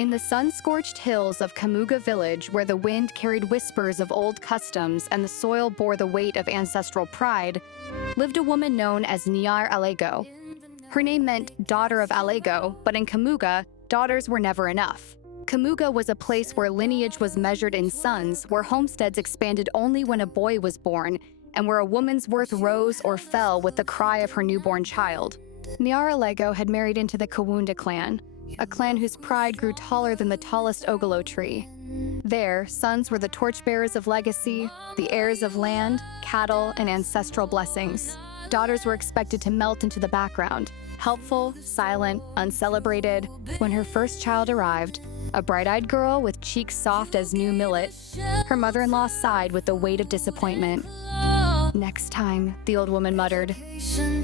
In the sun-scorched hills of Kamuga village, where the wind carried whispers of old customs and the soil bore the weight of ancestral pride, lived a woman known as Nyar Alego. Her name meant daughter of Alego, but in Kamuga, daughters were never enough. Kamuga was a place where lineage was measured in sons, where homesteads expanded only when a boy was born, and where a woman's worth rose or fell with the cry of her newborn child. Nyar Alego had married into the Kawunda clan, a clan whose pride grew taller than the tallest ogolo tree. There, sons were the torchbearers of legacy, the heirs of land, cattle, and ancestral blessings. Daughters were expected to melt into the background, helpful, silent, uncelebrated. When her first child arrived, a bright-eyed girl with cheeks soft as new millet, her mother-in-law sighed with the weight of disappointment. "Next time," the old woman muttered.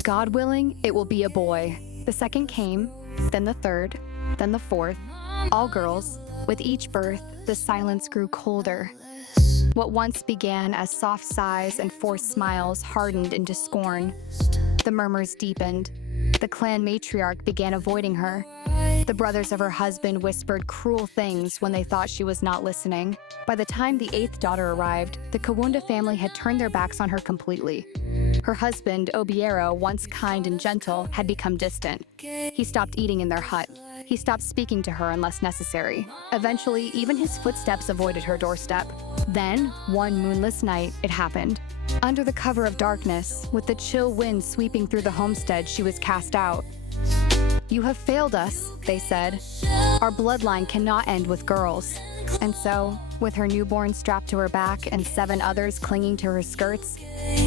"God willing, it will be a boy." The second came, then the third, then the fourth, all girls. With each birth, the silence grew colder. What once began as soft sighs and forced smiles hardened into scorn. The murmurs deepened. The clan matriarch began avoiding her. The brothers of her husband whispered cruel things when they thought she was not listening. By the time the eighth daughter arrived, the Kawunda family had turned their backs on her completely. Her husband, Obiero, once kind and gentle, had become distant. He stopped eating in their hut. He stopped speaking to her unless necessary. Eventually, even his footsteps avoided her doorstep. Then, one moonless night, it happened. Under the cover of darkness, with the chill wind sweeping through the homestead, she was cast out. "You have failed us," they said. "Our bloodline cannot end with girls." And so, with her newborn strapped to her back and 7 others clinging to her skirts,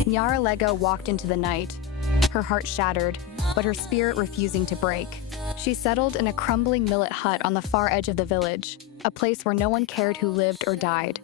Nyar Alego walked into the night, her heart shattered, but her spirit refusing to break. She settled in a crumbling millet hut on the far edge of the village, a place where no one cared who lived or died.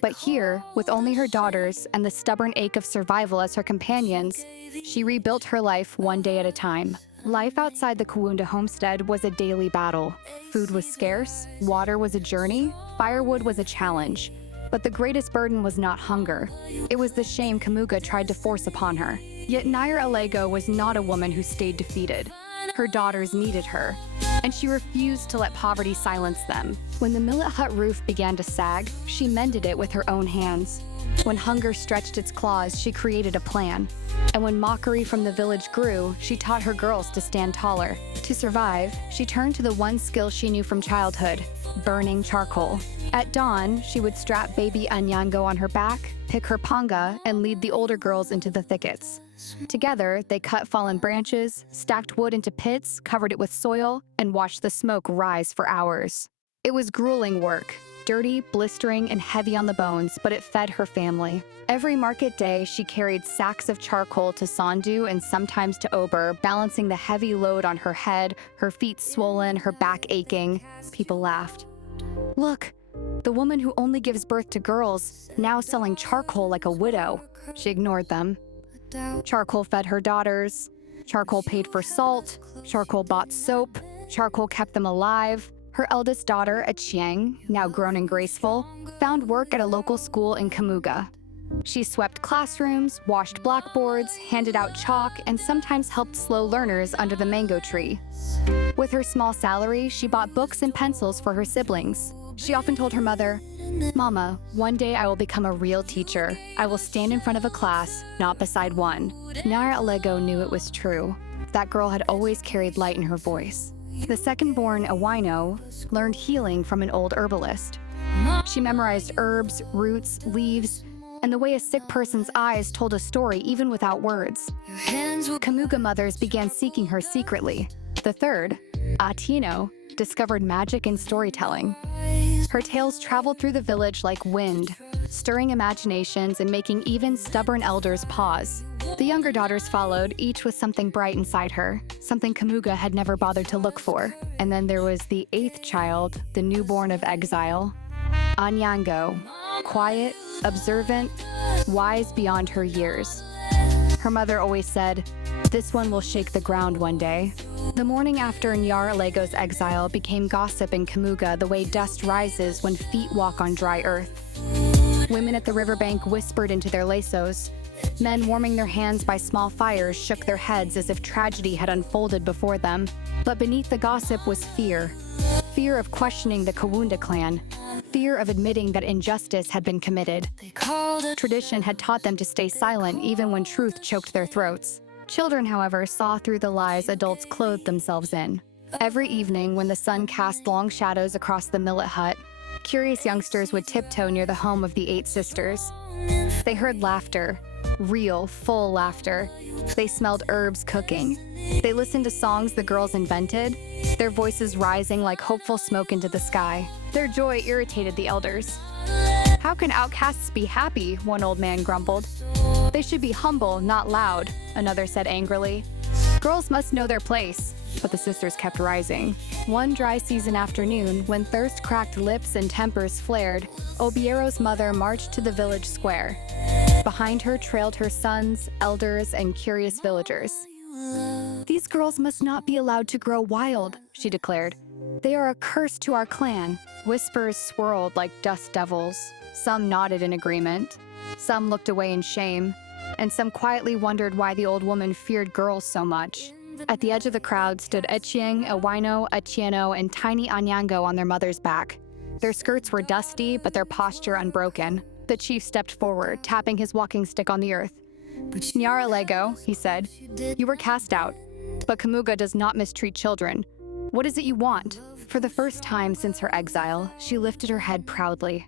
But here, with only her daughters and the stubborn ache of survival as her companions, she rebuilt her life one day at a time. Life outside the Kawunda homestead was a daily battle. Food was scarce, water was a journey, firewood was a challenge. But the greatest burden was not hunger. It was the shame Kamuga tried to force upon her. Yet Nyar Alego was not a woman who stayed defeated. Her daughters needed her, and she refused to let poverty silence them. When the millet hut roof began to sag, she mended it with her own hands. When hunger stretched its claws, she created a plan. And when mockery from the village grew, she taught her girls to stand taller. To survive, she turned to the one skill she knew from childhood: burning charcoal. At dawn, she would strap baby Anyango on her back, pick her panga, and lead the older girls into the thickets. Together, they cut fallen branches, stacked wood into pits, covered it with soil, and watched the smoke rise for hours. It was grueling work, dirty, blistering, and heavy on the bones, but it fed her family. Every market day, she carried sacks of charcoal to Sandu and sometimes to Ober, balancing the heavy load on her head, her feet swollen, her back aching. People laughed. "Look, the woman who only gives birth to girls, now selling charcoal like a widow." She ignored them. Charcoal fed her daughters. Charcoal paid for salt. Charcoal bought soap. Charcoal kept them alive. Her eldest daughter, Achieng, now grown and graceful, found work at a local school in Kamuga. She swept classrooms, washed blackboards, handed out chalk, and sometimes helped slow learners under the mango tree. With her small salary, she bought books and pencils for her siblings. She often told her mother, "Mama, one day I will become a real teacher. I will stand in front of a class, not beside one." Nyar Alego knew it was true. That girl had always carried light in her voice. The second-born, Awino, learned healing from an old herbalist. She memorized herbs, roots, leaves, and the way a sick person's eyes told a story even without words. Kamuga mothers began seeking her secretly. The third, Atino, discovered magic in storytelling. Her tales traveled through the village like wind, stirring imaginations and making even stubborn elders pause. The younger daughters followed, each with something bright inside her, something Kamuga had never bothered to look for. And then there was the 8th child, the newborn of exile, Anyango, quiet, observant, wise beyond her years. Her mother always said, "This one will shake the ground one day." The morning after Nyar Alego's exile became gossip in Kamuga the way dust rises when feet walk on dry earth. Women at the riverbank whispered into their lasos. Men warming their hands by small fires shook their heads as if tragedy had unfolded before them. But beneath the gossip was fear. fear of questioning the Kamuga clan, fear of admitting that injustice had been committed. Tradition had taught them to stay silent even when truth choked their throats. Children, however, saw through the lies adults clothed themselves in. Every evening, when the sun cast long shadows across the millet hut, curious youngsters would tiptoe near the home of the 8 sisters. They heard laughter, real, full laughter. They smelled herbs cooking. They listened to songs the girls invented, their voices rising like hopeful smoke into the sky. Their joy irritated the elders. "How can outcasts be happy?" one old man grumbled. "They should be humble, not loud," another said angrily. "Girls must know their place." But the sisters kept rising. One dry season afternoon, when thirst-cracked lips and tempers flared, Obiero's mother marched to the village square. Behind her trailed her sons, elders, and curious villagers. "These girls must not be allowed to grow wild," she declared. "They are a curse to our clan." Whispers swirled like dust devils. Some nodded in agreement. Some looked away in shame. And some quietly wondered why the old woman feared girls so much. At the edge of the crowd stood Echieng, Awino, Atieno, and tiny Anyango on their mother's back. Their skirts were dusty, but their posture unbroken. The chief stepped forward, tapping his walking stick on the earth. "Nyara Lego," he said, "you were cast out, but Kamuga does not mistreat children. What is it you want?" For the first time since her exile, she lifted her head proudly.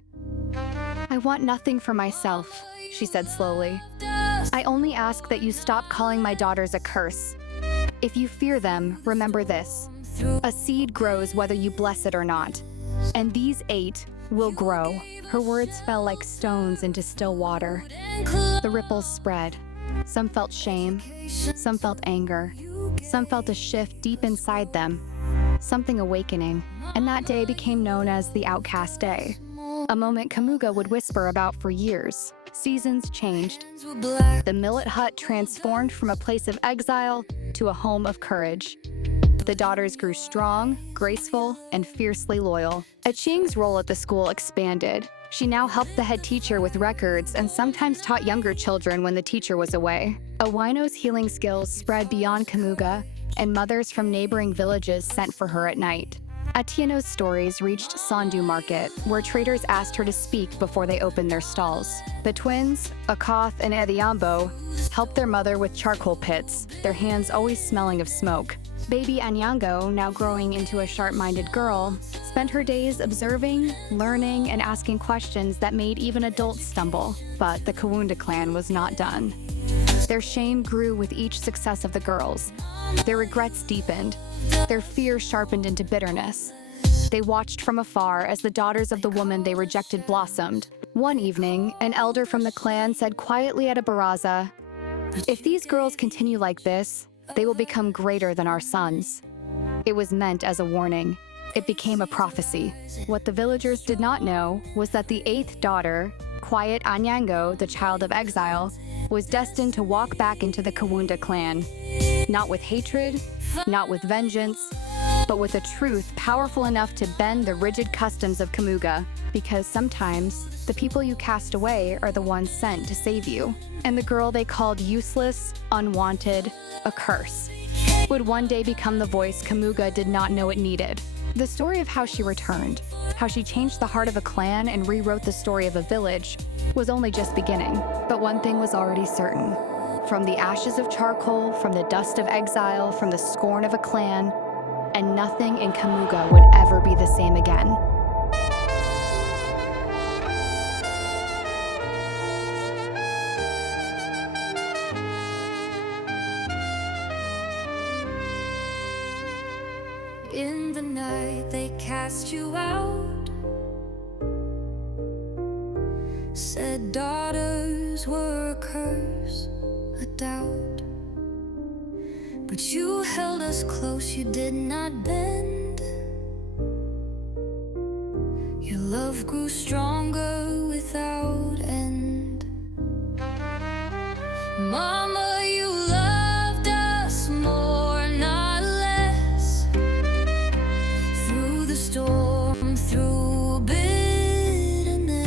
"I want nothing for myself," she said slowly. "I only ask that you stop calling my daughters a curse. If you fear them, remember this. A seed grows whether you bless it or not. And these 8 will grow." Her words fell like stones into still water. The ripples spread. Some felt shame. Some felt anger. Some felt a shift deep inside them. Something awakening. And that day became known as the Outcast Day. A moment Kamuga would whisper about for years. Seasons changed. The millet hut transformed from a place of exile to a home of courage. The daughters grew strong, graceful, and fiercely loyal. Achieng's role at the school expanded. She now helped the head teacher with records and sometimes taught younger children when the teacher was away. Awino's healing skills spread beyond Kamuga, and mothers from neighboring villages sent for her at night. Atieno's stories reached Sandu Market, where traders asked her to speak before they opened their stalls. The twins, Akoth and Adhiambo, helped their mother with charcoal pits, their hands always smelling of smoke. Baby Anyango, now growing into a sharp-minded girl, spent her days observing, learning, and asking questions that made even adults stumble. But the Kamuga clan was not done. Their shame grew with each success of the girls. Their regrets deepened. Their fear sharpened into bitterness. They watched from afar as the daughters of the woman they rejected blossomed. One evening, an elder from the clan said quietly at a baraza, "If these girls continue like this, they will become greater than our sons." It was meant as a warning. It became a prophecy. What the villagers did not know was that the 8th daughter, quiet Anyango, the child of exile, was destined to walk back into the Kamuga clan. Not with hatred, not with vengeance, but with a truth powerful enough to bend the rigid customs of Kamuga. Because sometimes, the people you cast away are the ones sent to save you. And the girl they called useless, unwanted, a curse, would one day become the voice Kamuga did not know it needed. The story of how she returned, how she changed the heart of a clan and rewrote the story of a village, was only just beginning. But one thing was already certain. From the ashes of charcoal, from the dust of exile, from the scorn of a clan, and nothing in Kamuga would ever be the same again. In the night they cast you out, said daughters were a curse, a doubt. But you held us close, you did not bend. Your love grew stronger without end. Mama, you loved us more, not less. Through the storm, through bitterness,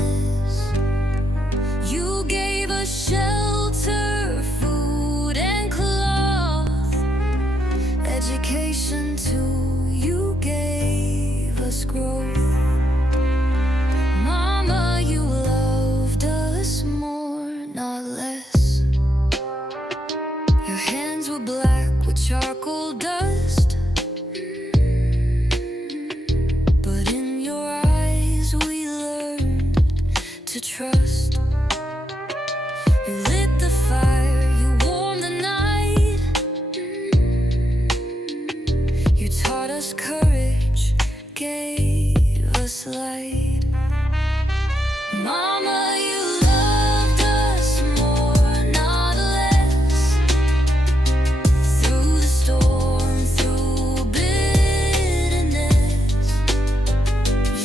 you gave us shelter, food and cloth, education too. You gave us Mama, you loved us more, not less. Your hands were black with charcoal dust, but in your eyes we learned to trust. You lit the fire, you warmed the night. You taught us courage, gave us light. Mama, you loved us more, not less. Through the storm, through bitterness,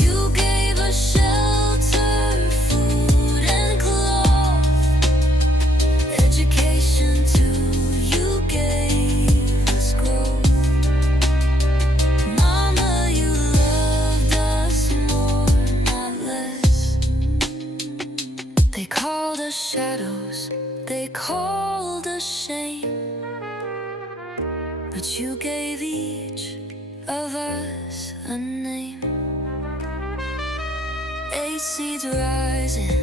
you gave us shelter, food and cloth. Education too, you gave us growth. Mama, you loved us more, not less. They called us shadows, they called us shame, but you gave each of us a name. 8 seeds rising,